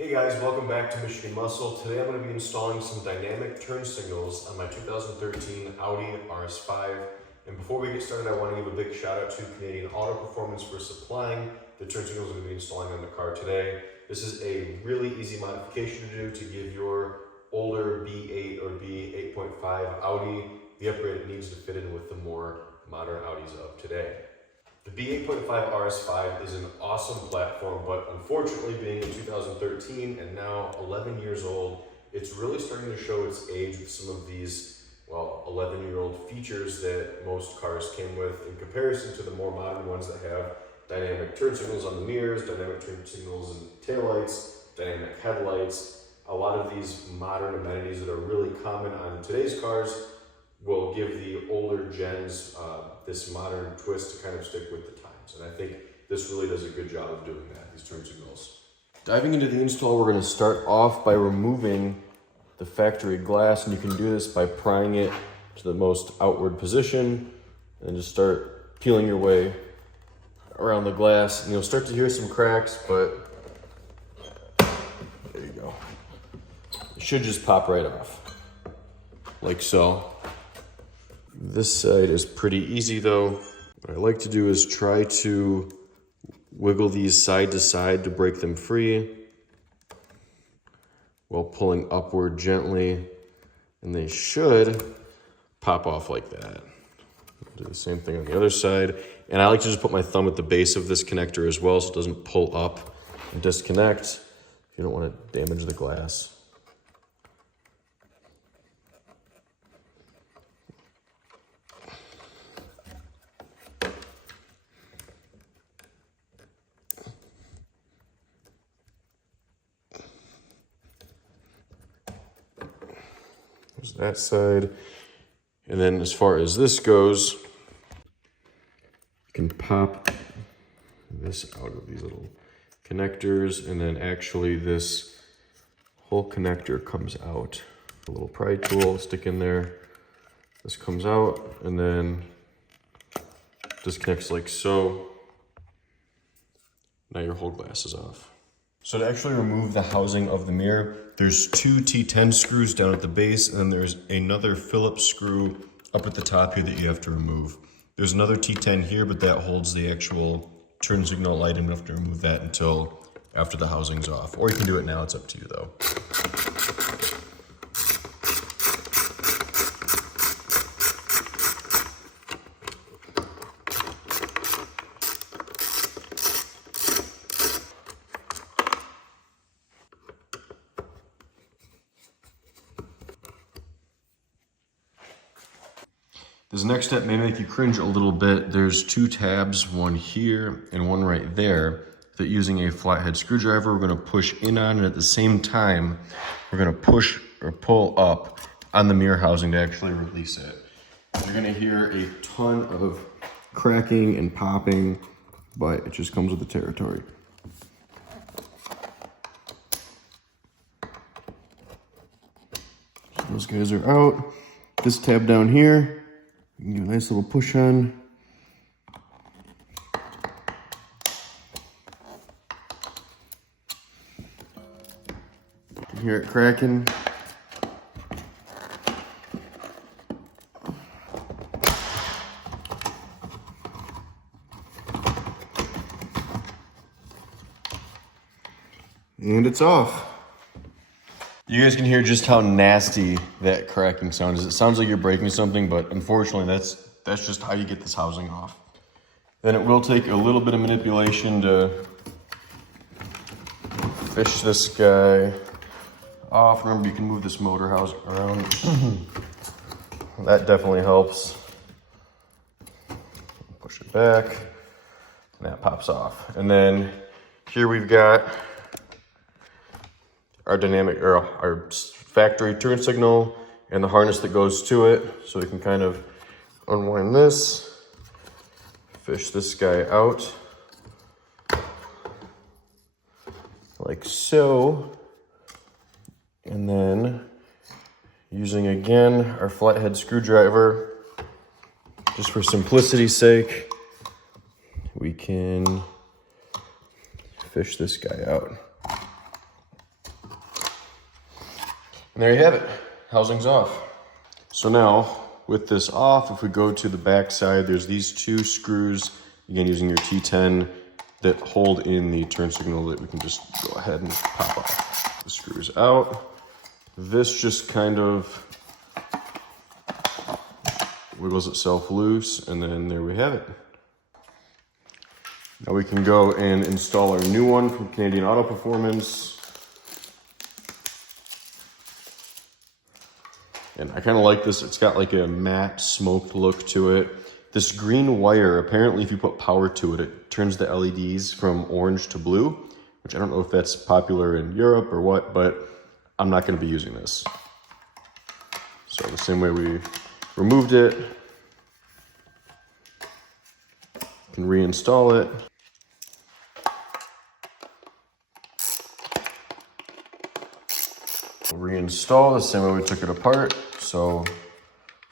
Hey guys, welcome back to Michigan Muscle. Today I'm going to be installing some dynamic turn signals on my 2013 Audi RS5. And before we get started, I want to give a big shout out to Canadian Auto Performance for supplying the turn signals I'm going to be installing on the car today. This is a really easy modification to do to give your older B8 or B8.5 Audi the upgrade it needs to fit in with the more modern Audis of today. The B8.5 RS5 is an awesome platform, but unfortunately being in 2013 and now 11 years old, it's really starting to show its age with some of these, 11-year-old features that most cars came with in comparison to the more modern ones that have dynamic turn signals on the mirrors, dynamic turn signals in taillights, dynamic headlights. A lot of these modern amenities that are really common on today's cars will give the older gens this modern twist to kind of stick with the times. And I think this really does a good job of doing that, these turn signals. Diving into the install, we're going to start off by removing the factory glass, and you can do this by prying it to the most outward position and just start peeling your way around the glass. And you'll start to hear some cracks, but there you go. It should just pop right off, like so. This side is pretty easy though. What I like to do is try to wiggle these side to side to break them free while pulling upward gently, and they should pop off like that. Do the same thing on the other side. And I like to just put my thumb at the base of this connector as well so it doesn't pull up and disconnect. You don't want to damage the glass. There's that side. And then as far as this goes, you can pop this out of these little connectors, and then actually this whole connector comes out. A little pry tool, stick in there. This comes out and then disconnects like so. Now your whole glass is off. So to actually remove the housing of the mirror, there's two T10 screws down at the base, and then there's another Phillips screw up at the top here that you have to remove. There's another T10 here, but that holds the actual turn signal light, and you have to remove that until after the housing's off. Or you can do it now, it's up to you though. This next step may make you cringe a little bit. There's two tabs, one here and one right there, that using a flathead screwdriver, we're gonna push in on, and at the same time, we're gonna push or pull up on the mirror housing to actually release it. You're gonna hear a ton of cracking and popping, but it just comes with the territory. So those guys are out. This tab down here, you can give a nice little push on. You can hear it cracking. And it's off. You guys can hear just how nasty that cracking sound is. It sounds like you're breaking something, but unfortunately that's just how you get this housing off. Then it will take a little bit of manipulation to fish this guy off. Remember, you can move this motor housing around. That definitely helps. Push it back, and that pops off. And then here we've got our dynamic, or our factory turn signal and the harness that goes to it. So we can kind of unwind this, fish this guy out like so. And then using again our flathead screwdriver, just for simplicity's sake, we can fish this guy out. And there you have it, housing's off. So now, with this off, if we go to the back side, there's these two screws, again using your T10, that hold in the turn signal that we can just go ahead and pop off. The screws out. This just kind of wiggles itself loose, and then there we have it. Now we can go and install our new one from Canadian Auto Performance. And I kind of like this. It's got like a matte smoked look to it. This green wire, apparently if you put power to it, it turns the LEDs from orange to blue, which I don't know if that's popular in Europe or what, but I'm not going to be using this. So the same way we removed it, you can reinstall it. Reinstall the same way we took it apart. So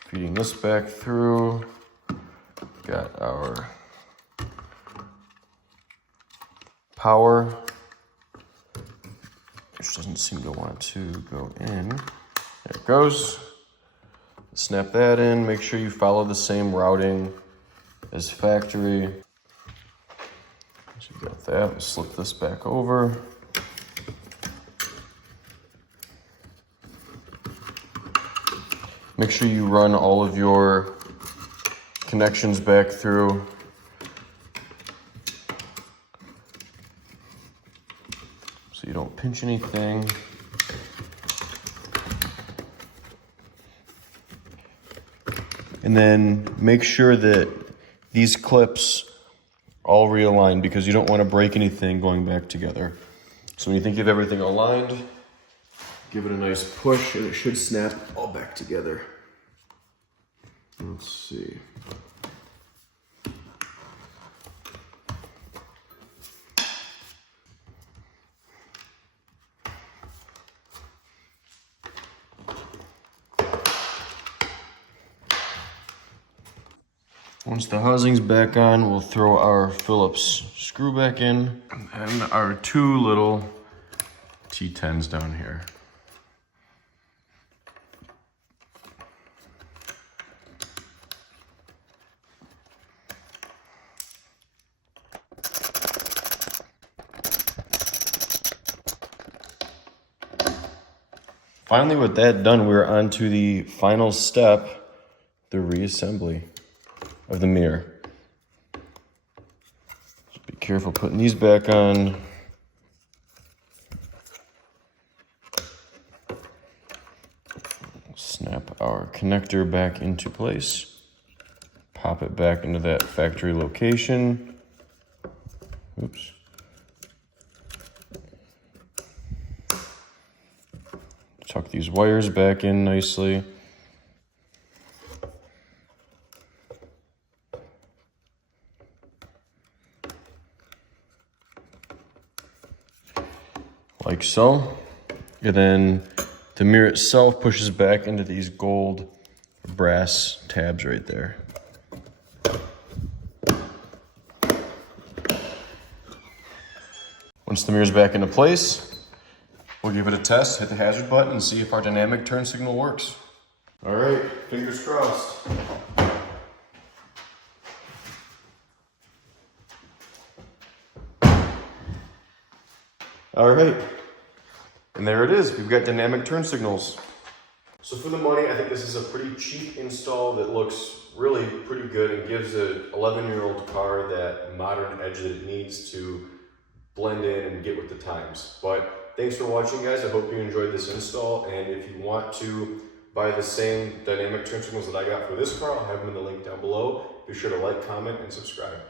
feeding this back through, got our power, which doesn't seem to want to go in. There it goes. Snap that in. Make sure you follow the same routing as factory. So you got that. We'll slip this back over. Make sure you run all of your connections back through. So you don't pinch anything. And then make sure that these clips all realign because you don't want to break anything going back together. So when you think you have everything aligned, give it a nice push and it should snap all back together. Let's see. Once the housing's back on, we'll throw our Phillips screw back in and our two little T10s down here. Finally, with that done, we're on to the final step, the reassembly of the mirror. Just be careful putting these back on. Snap our connector back into place. Pop it back into that factory location. Oops. Tuck these wires back in nicely. Like so. And then the mirror itself pushes back into these gold brass tabs right there. Once the mirror's back into place, we'll give it a test, hit the hazard button, and see if our dynamic turn signal works. All right, fingers crossed. All right, and there it is. We've got dynamic turn signals. So for the money, I think this is a pretty cheap install that looks really pretty good and gives an 11-year-old car that modern edge that it needs to blend in and get with the times. But thanks for watching, guys. I hope you enjoyed this install, and if you want to buy the same dynamic turn signals that I got for this car, I'll have them in the link down below. Be sure to like, comment, and subscribe.